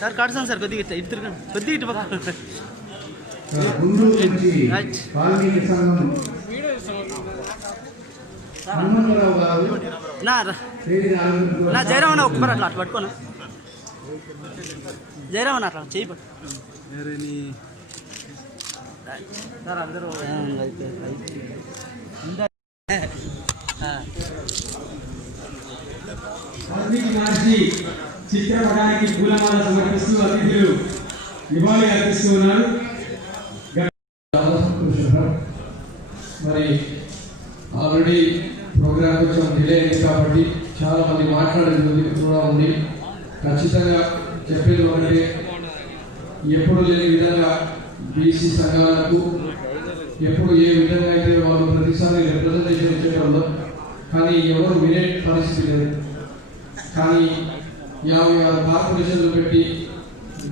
Sir కాడుసాను sir కొద్దిగా ఇటు తిరగండి కొద్దిగా ఇటు పక్క నా జయరామన్న ఒక్కరు అట్లా అటు పట్టుకోను జయరామన్న అట్లా చేయి పట్టు సార్ అందరూ చిత్రపటానికి పూలమాల సమర్పిస్తూ అతిథులు నివాళి అర్పిస్తూ ఉన్నారు. మరి ఆల్రెడీ ప్రోగ్రామ్ కొంచెం డిలే అయింది కాబట్టి చాలా మంది మాట్లాడేది కూడా ఉంది. ఖచ్చితంగా చెప్పేది ఒకటే, ఎప్పుడు లేని విధంగా బీసీ సంఘాలకు ఎప్పుడు ఏ విధంగా అయితే వాళ్ళు ప్రతిసారి రిప్రజెంటేషన్ ఇచ్చేవాళ్ళు, కానీ ఎవరు వినే పరిస్థితి లేదు. కానీ 56 కార్పొరేషన్లు పెట్టి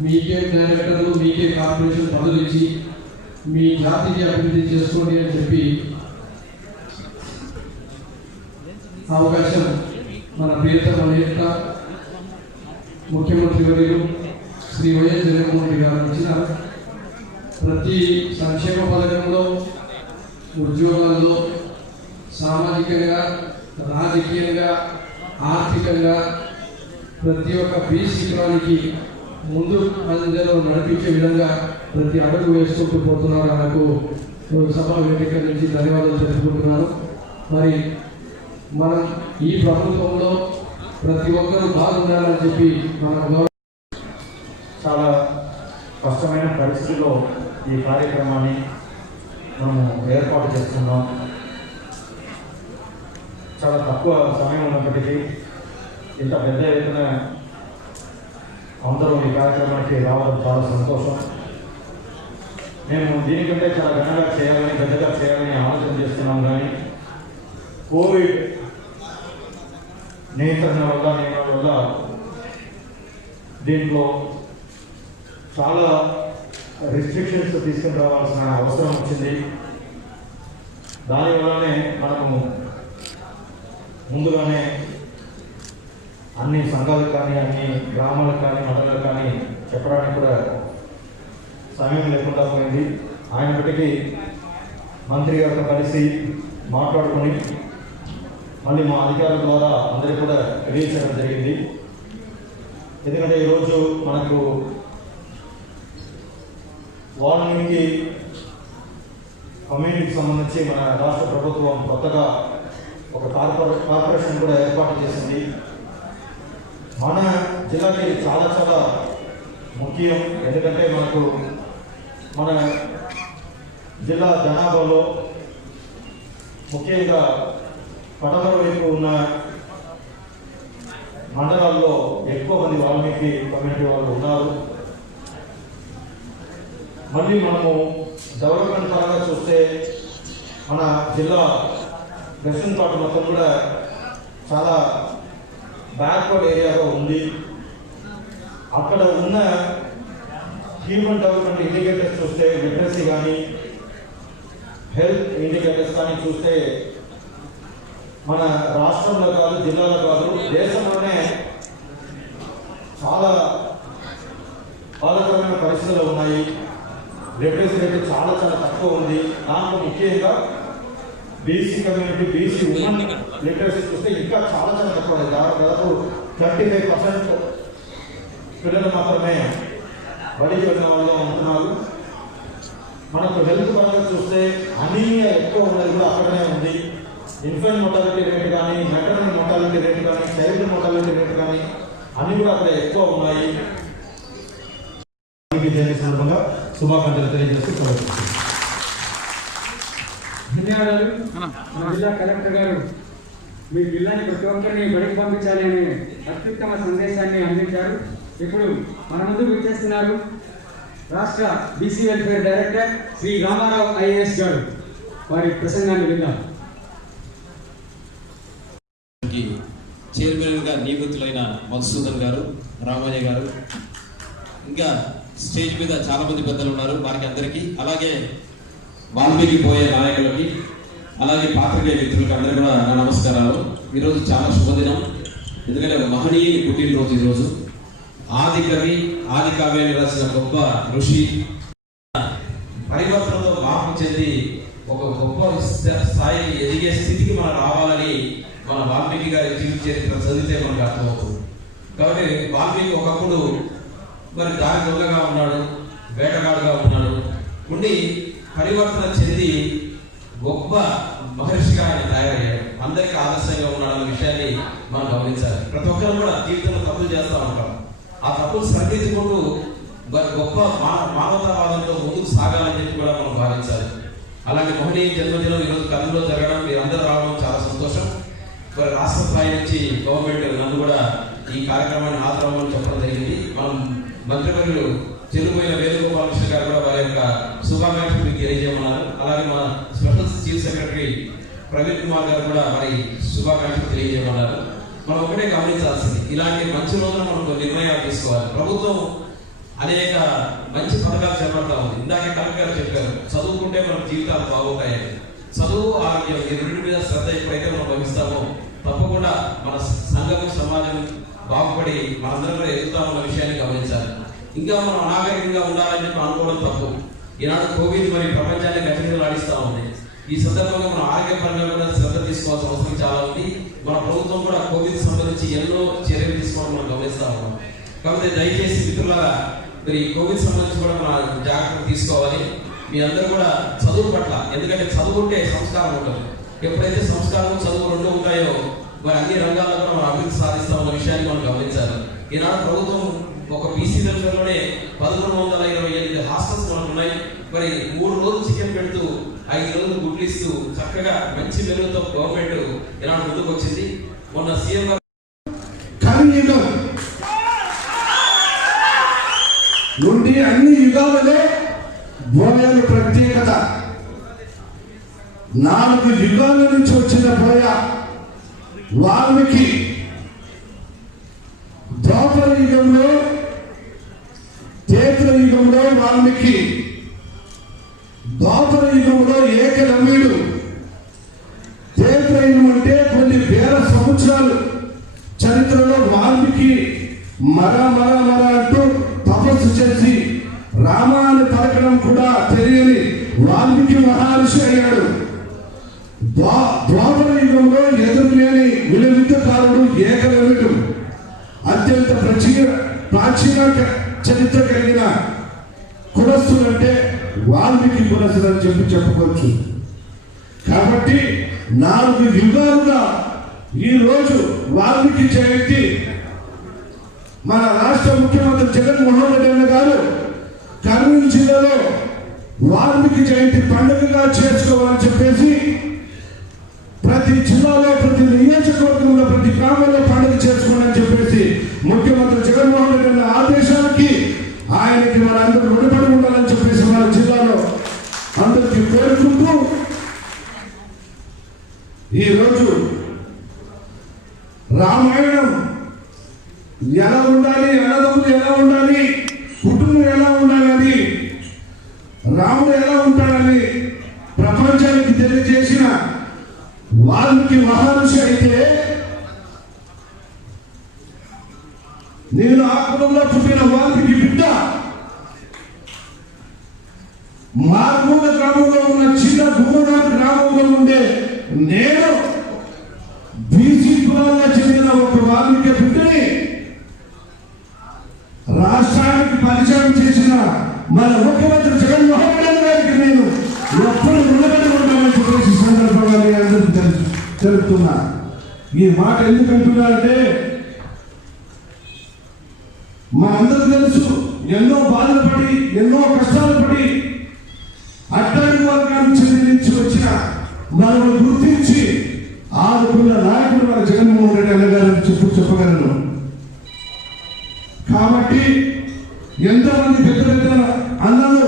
మీకే డైరెక్టర్లు మీకే కార్పొరేషన్ పనులు ఇచ్చి మీ జాతికి అభివృద్ధి చేసుకోండి అని చెప్పి అవకాశం మన ప్రియతమ నేత ముఖ్యమంత్రి వర్యులు శ్రీ వైఎస్ జగన్మోహన్ రెడ్డి గారు ఇచ్చిన ప్రతి సంక్షేమ పథకంలో, ఉద్యోగాల్లో, సామాజికంగా, రాజకీయంగా, ఆర్థికంగా ప్రతి ఒక్క బీసీ కులానికి ముందు అందరూ నడిపించే విధంగా ప్రతి అడుగు వేసుకుంటూ పోతున్నారు. నాకు సభా వేదిక నుంచి ధన్యవాదాలు తెలుపుకుంటున్నాను. మరి మనం ఈ ప్రభుత్వంలో ప్రతి ఒక్కరూ బాగుండాలని చెప్పి మన చాలా కష్టమైన పరిస్థితుల్లో ఈ కార్యక్రమాన్ని మనము ఏర్పాటు చేస్తున్నాం. చాలా తక్కువ సమయం ఉన్నప్పటికీ ఇంత పెద్ద ఎత్తున అందరూ ఈ కార్యక్రమానికి రావడం చాలా సంతోషం. మేము దీనికంటే చాలా ఘనంగా చేయాలని, పెద్దగా చేయాలని ఆలోచన చేస్తున్నాం. కానీ కోవిడ్ నియంత్రణ వల్ల దీంట్లో చాలా రిస్ట్రిక్షన్స్ తీసుకుని రావాల్సిన అవసరం వచ్చింది. దానివల్లనే మనము ముందుగానే అన్ని సంఘాలకు కానీ, అన్ని గ్రామాలకు కానీ, మండలాలకు కానీ చెప్పడానికి కూడా సమయం లేకుండా పోయింది. అయినప్పటికీ మంత్రి గారితో కలిసి మాట్లాడుకొని మళ్ళీ మా అధికారుల ద్వారా అందరికీ కూడా తెలియచేయడం జరిగింది. ఎందుకంటే ఈరోజు మనకు వాల్మీకి కమ్యూనిటీకి సంబంధించి మన రాష్ట్ర ప్రభుత్వం కొత్తగా ఒక కార్పొరేషన్ కూడా ఏర్పాటు చేసింది. మన జిల్లాకి చాలా చాలా ముఖ్యం. ఎందుకంటే మనకు మన జిల్లా జనాభాలో ముఖ్యంగా పడమర వైపు ఉన్న మండలాల్లో ఎక్కువ మంది వాల్మీకి కమ్యూనిటీ వాళ్ళు ఉన్నారు. మళ్ళీ మనము డెవలప్మెంట్ పరంగా చూస్తే మన జిల్లా వెస్టర్న్ పార్ట్ మొత్తం కూడా చాలా బ్యాక్వర్డ్ ఏరియాగా ఉంది. అక్కడ ఉన్న హ్యూమన్ డెవలప్మెంట్ ఇండికేటర్స్ చూస్తే, లిటరసీ కానీ, హెల్త్ ఇండికేటర్స్ కానీ చూస్తే మన రాష్ట్రంలో కాదు, జిల్లాలో కాదు, దేశంలోనే చాలా బాధాకరమైన పరిస్థితులు ఉన్నాయి. లిటరసీ రేట్ చాలా చాలా తక్కువ ఉంది. దాంట్లో ముఖ్యంగా BC community, BC women literacy చూస్తే ఇంకా చాలా చాలా తక్కువ ఉంది. దాదాపు 35% పిల్లలు మాత్రమే బడికి వెళ్ళిన వాళ్ళు ఉంటున్నారు. మనకు హెల్త్ పరంగా చూస్తే అనీమియా ఎక్కువ ఉన్నది కూడా అక్కడనే ఉంది. ఇన్ఫెంట్ మోటాలిటీ రేట్ కానీ, మెటర్నల్ మోటాలిటీ రేట్ కానీ, చైల్డ్ మోటాలిటీ రేట్ కానీ అన్నీ కూడా అక్కడ ఎక్కువ ఉన్నాయి. సందర్భంగా శుభాకాంక్షలు తెలియజేస్తూ ధన్యవాదాలు. జిల్లా కలెక్టర్ గారు మీ జిల్లాని ప్రతి ఒక్కరిని బడికి పంపించాలి అనే అత్యుత్తమ సందేశాన్ని అందించారు. ఇప్పుడు మన ముందుకు వచ్చేస్తున్నారు రాష్ట్ర BC welfare director Shri Ramarao IAS garu. వారి ప్రసంగాన్ని విందాం. చైర్మన్గా నియమితులైన మధుసూదన్ గారు, రామయ్య గారు, ఇంకా స్టేజ్ మీద చాలా మంది పెద్దలు ఉన్నారు. వారికి అందరికీ, అలాగే వాల్మీకి పోయే నాయకులకి అలాగే పాత్రికేయ మిత్రులకి అందరూ కూడా నా నమస్కారాలు. ఈరోజు చాలా శుభదినం. ఎందుకంటే మహనీయుని పుట్టినరోజు ఈరోజు. ఆది కవి ఆది కావ్యాన్ని రాసిన గొప్ప ఋషి పరివర్తనతో మార్పు చెంది ఒక గొప్ప స్థాయికి ఎదిగే స్థితికి మనం రావాలని మన వాల్మీకి గారి జీవిత చరిత్ర చదివితే మనకు అర్థమవుతుంది. కాబట్టి వాల్మీకి ఒకప్పుడు మరి దారి దొంగగా ఉన్నాడు, వేటగాడుగా ఉన్నాడు, ఉండి పరివర్తన చెంది గొప్ప మహర్షిగా ఆయన తయారయ్యాడు. అందరికీ ఆదర్శంగా ఉన్నాడన్న విషయాన్ని మనం గమనించాలి. ప్రతి ఒక్కరు కూడా జీవితంలో తప్పులు చేస్తూ ఉంటాం. ఆ తప్పులు సరిదిద్దుకుంటూ గొప్ప మానవతావాదంతో ముందుకు సాగాలని చెప్పి కూడా మనం భావించాలి. అలాంటి మహనీయ జన్మదినం ఈరోజు కర్నూలులో జరగడం, మీరందరూ రావడం చాలా సంతోషం. మరి రాష్ట్ర స్థాయి నుంచి గవర్నమెంట్ నన్ను కూడా ఈ కార్యక్రమాన్ని హాజరవ్వమని చెప్పడం జరిగింది. మనం మంత్రివర్యులు చెల్లిపోయిన వేణుగోపాలకృష్ణ గారు కూడా వారి యొక్క శుభాకాంక్షలు మీకు తెలియజేయమన్నారు. అలాగే మా special chief secretary Praveen Kumar గారు కూడా వారి శుభాకాంక్షలు తెలియజేయమన్నారు. మనం ఒకటే గమనించాల్సింది, ఇలాంటి మంచి రోజున మనం నిర్ణయాలు తీసుకోవాలి. ప్రభుత్వం అనేక మంచి పథకాలు చేపడతా ఉంది. ఇందాకే కలెక్టర్ గారు చెప్పారు, చదువుకుంటే మన జీవితాలు బాగుంటాయని. చదువు ఆరోగ్యం ఈ రెండు మీద శ్రద్ధ ఎప్పుడైతే మనం వహిస్తామో తప్పకుండా మన సంఘం సమాజం బాగుపడి మనందరం కూడా ఎదుగుతామన్న విషయాన్ని గమనించాలి. ఇంకా మనం అనాగరికంగా ఉండాలని చెప్పి అనుకోవడం తప్పు. ఈనాడు కోవిడ్ మరి ప్రపంచాన్ని గతిలాడిస్తూ ఉంది. ఈ సందర్భంగా మనం ఆరోగ్యపరంగా కూడా శ్రద్ధ తీసుకోవాల్సిన అవసరం చాలా ఉంది. మన ప్రభుత్వం కూడా కోవిడ్ సంబంధించి ఎన్నో చర్యలు తీసుకోవడం మనం గమనిస్తూ ఉన్నాం. కాబట్టి దయచేసి మిత్రులారా, మరి కోవిడ్ సంబంధించి కూడా మనం జాగ్రత్తలు తీసుకోవాలి. మీ అందరూ కూడా చదువు పట్ల, ఎందుకంటే చదువుకుంటే సంస్కారం ఉంటుంది. ఎప్పుడైతే సంస్కారం చదువు రెండు ఉంటాయో మరి అన్ని రంగాల్లో కూడా మనం అభివృద్ధి సాధిస్తామన్న విషయాన్ని మనం గమనించాలి. ఈనాడు ప్రభుత్వం ఒక బీసీ దళంలోనే 1128 హాస్టల్స్ మనకు ఉన్నాయి. మరి 3 రోజులు చికెన్ పెడుతూ 5 రోజులు గుడ్లు ఇస్తూ చక్కగా మంచి మెరుగుతో గవర్నమెంట్ ఈనాడు ముందుకు వచ్చింది. మొన్న సీఎం నుండి అన్ని యుగాలలో బోయలు ప్రత్యేకత. 4 యుగాల నుంచి వచ్చిన బోయ వాల్మీకి. ద్వాపర యుగంలో, త్రేతా యుగంలో వాల్మీకి, ద్వాపర యుగంలో ఏకలవ్యుడు. త్రేతా యుగం అంటే కొన్ని వేల సంవత్సరాలు చరిత్రలో వాల్మీకి మర అంటూ తపస్సు చేసి రామాన్ని పలకడం కూడా తెలియని వాల్మీకి మహర్షి అయ్యాడు. ద్వాపర యుగంలో ఎదురులేని విలువిద్యకారుడు ఏకలవ్యుడు. అత్యంత ప్రాచీన చరిత్ర కలిగిన కులస్తులు అంటే వాల్మీకి కులస్తులు అని చెప్పుకోవచ్చు. కాబట్టి 4 యుగాలుగా ఈరోజు వాల్మీకి జయంతి మన రాష్ట్ర ముఖ్యమంత్రి జగన్మోహన్ రెడ్డి గారు కర్నూలు జిల్లాలో వాల్మీకి జయంతి పండుగగా చేసుకోవాలని చెప్పేసి ప్రతి జిల్లాలో, ప్రతి నియోజకవర్గంలో, ప్రతి గ్రామంలో పండుగ చేసుకోవాలని చెప్పేసి ముఖ్యమంత్రి జగన్మోహన్ రెడ్డి గారి ఆదేశానికి ఆయనకి మనందరూ రుణపడి ఉండాలని చెప్పేసి మన జిల్లాలో అందరికీ కోరుకుంటూ ఈరోజు రామాయణం ఎలా ఉండాలి, అన్నదమ్ములు ఎలా ఉండాలి, కుటుంబం ఎలా ఉండాలని, రాముడు ఎలా ఉంటాడని ప్రపంచానికి తెలియజేసిన వాల్మీకి మహర్షి అయితే, నేను ఆ కులంలో పుట్టిన వాల్మీకి బిడ్డ. మారుమూల గ్రామంలో ఉన్న చిన్న గుమ్మనాథ్ గ్రామంలో ఉండే నేను బీసీ కులాల్లో చెందిన ఒక వాల్మీకి బిడ్డని రాష్ట్రానికి పరిచయం చేసిన మన ముఖ్యమంత్రి జగన్మోహన్ రెడ్డి గారికి నేను ఎప్పుడు రుణపడి ఉంటామని చెప్పేసి సందర్భంగా అందరికీ తెలుపుతున్నా. ఈ మాట ఎందుకు అంటున్నా అంటే, మనందరూ తెలుసు, ఎన్నో బాధలు పడి, ఎన్నో కష్టాలు పడి అట్టడి వర్గానికి చెందించి వచ్చిన మనం గుర్తించి ఆదుకున్న నాయకుడు మన జగన్మోహన్ రెడ్డి అన్నగారని చెప్పగలను. కాబట్టి ఎంతమంది పెద్ద అన్నలు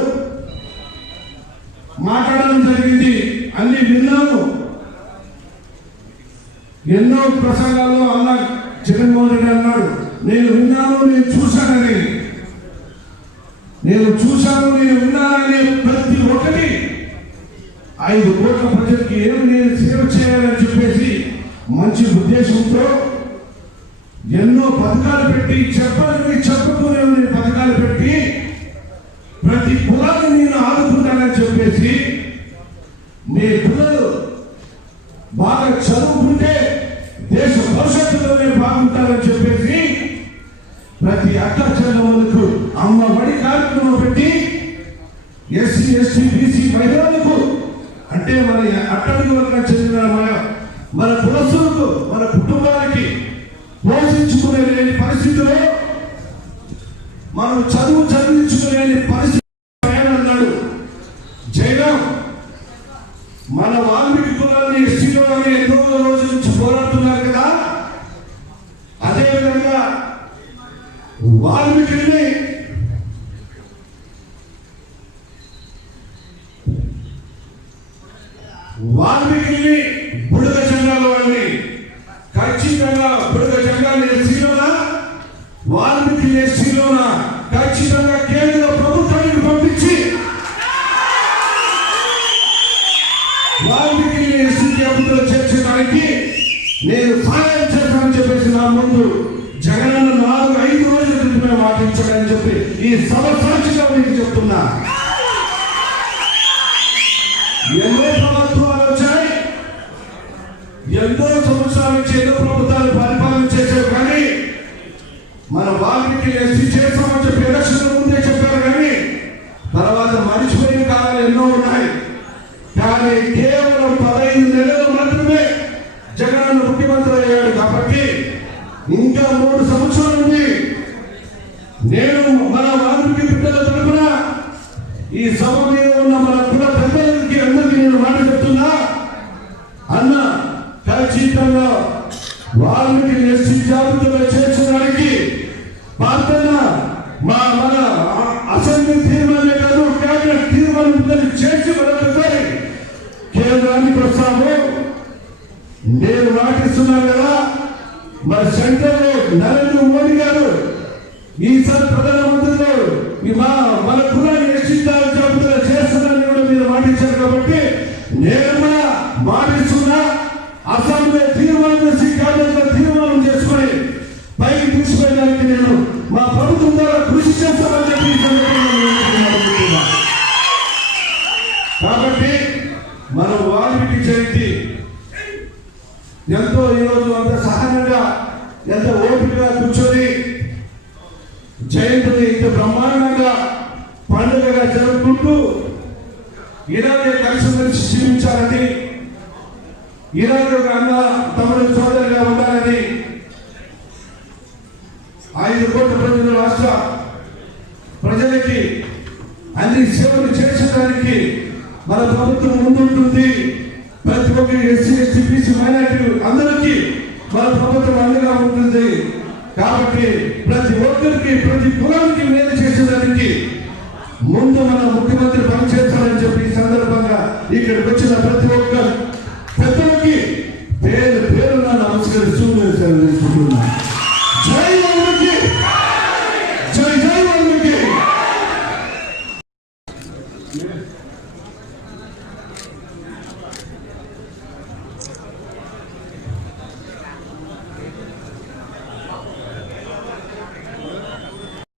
మాట్లాడడం జరిగింది, అన్ని విన్నాము. ఎన్నో ప్రసంగాల్లో అన్న జగన్మోహన్ రెడ్డి అన్నాడు, నేను విన్నాను, నేను చూశానని. నేను చూశాను, నేను విన్నానని ప్రతి ఒక్కటి 5 కోట్ల ప్రజలకి ఏమి నేను సేవ చేయాలని చెప్పేసి మంచి ఉద్దేశంతో ఎన్నో పథకాలు పెట్టి చెప్పకునే పథకాలు పెట్టి ప్రతి కులాన్ని నేను ఆదుకుంటానని చెప్పేసి మీ పిల్లలు బాగా చదువుకుంటే దేశ భవిష్యత్తులోనే బాగుంటారని చెప్పేసి ప్రతి అక్క చెల్లెమ్మలకు అమ్మ బడి కార్యక్రమం పెట్టి ఎస్సీ ఎస్టీ బీసీ మహిళలకు అంటే మన అట్టడుగు వర్గానికి చెందిన మన కులస్తులకు మన కుటుంబానికి పోషించుకునే లేని పరిస్థితిలో మనం చదివించుకునే పరిస్థితి అన్నాడు జైనం. మన వాల్మీకి కులాన్ని ఎస్టీలో ఎన్నో రోజుల నుంచి పోరాడుతున్నారు కదా, అదేవిధంగా వాల్మీకిని బుడగ జంగాల వాళ్ళని ఖచ్చితంగా బుడగ జంగాలు ఎస్సీలోనా వాల్మీకి ఎస్సీలోనా ఖచ్చితంగా కేంద్ర ప్రభుత్వానికి పంపించి వాల్మీకి ఎస్సీ జాబితాలో చేర్చడానికి నేను సహాయం చేస్తానని చెప్పేసి నా ముందు జగనన్న 4-5 రోజుల క్రితమే మాటించాడని చెప్పి ఈ సభ సాక్షిగా మీకు చెప్తున్నా. ఎన్నో ప్రభుత్వాలు వచ్చాయి, ఎన్నో సంవత్సరాల నుంచి ఎన్నో ప్రభుత్వాలు పరిపాలన చేశారు, కానీ మన వాల్మీకి ఎస్సీ చేస్తామని చెప్పి ఎలక్షన్ ముందే చెప్పారు, కానీ తర్వాత మర్చిపోయిన కాలాలు ఎన్నో ఉన్నాయి. కానీ కేవలం 15 నెలలు మాత్రమే జగన్ ముఖ్యమంత్రి అయ్యాడు కాబట్టి ఇంకా 3 సంవత్సరాలు ఉంది. నేను మన వాల్మీకి బిడ్డల తరఫున ఈ సభ మీద ఉన్న మన కుల పెద్దలకి అందరికీ నేను మాట చెప్తున్నా, అన్న ఖచ్చితంగా వాల్మీకి ఎస్సీ జాబితాలో చేర్చడానికి ప్రార్థన మన అసెంబ్లీ తీర్మానమే కాదు కేబినెట్ తీర్మానం చేసి మరొకసారి కేంద్రానికి వస్తాము. నేను మాటిస్తున్నాను కదా, మరి సెంట్రల్ నరేంద్ర మోడీ గారు ఈసారి ప్రధానమంత్రిలో మన కులాన్ని ఎస్టీల జాబితాలో చేస్తానని కూడా మీరు మాటించారు కాబట్టి నేను కూడా మాటిస్తున్నా. అసెంబ్లీ తీర్మానం చేసి కేంద్రంలో తీర్మానం చేసుకొని పైకి తీసుకెళ్ళడానికి నేను మా ప్రభుత్వం ద్వారా కృషి చేస్తామని చెప్పి కాబట్టి మనం వాల్మీకి జయంతి ఎంతో ఈరోజు అంత సహనంగా ఎంత ఓపికగా కూర్చొని జయంతిని ఇంత బ్రహ్మాండంగా పండుగగా జరుపుకుంటూ ఇలాగే కలిసిమెలిసి జీవించాలని, ఇలాగే ఒక అన్న తమ్ముడు సోదరుగా ఉండాలని 5 కోట్ల ప్రజల రాష్ట్ర ప్రజలకి అన్ని సేవలు చేర్చడానికి మన ప్రభుత్వం ముందుంటుంది. ప్రతి ఒక్క ఎస్సీ ఎస్టీ బీసీ మైనారిటీ అందరికీ మన ప్రభుత్వం అండగా ఉంటుంది. కాబట్టి ప్రతి ఒక్కరికి ప్రతి కులానికి మేలు చేసేదానికి ముందు మన ముఖ్యమంత్రి పనిచేస్తారని చెప్పి ఈ సందర్భంగా ఇక్కడికి వచ్చిన ప్రతి ఒక్క పెద్దలకి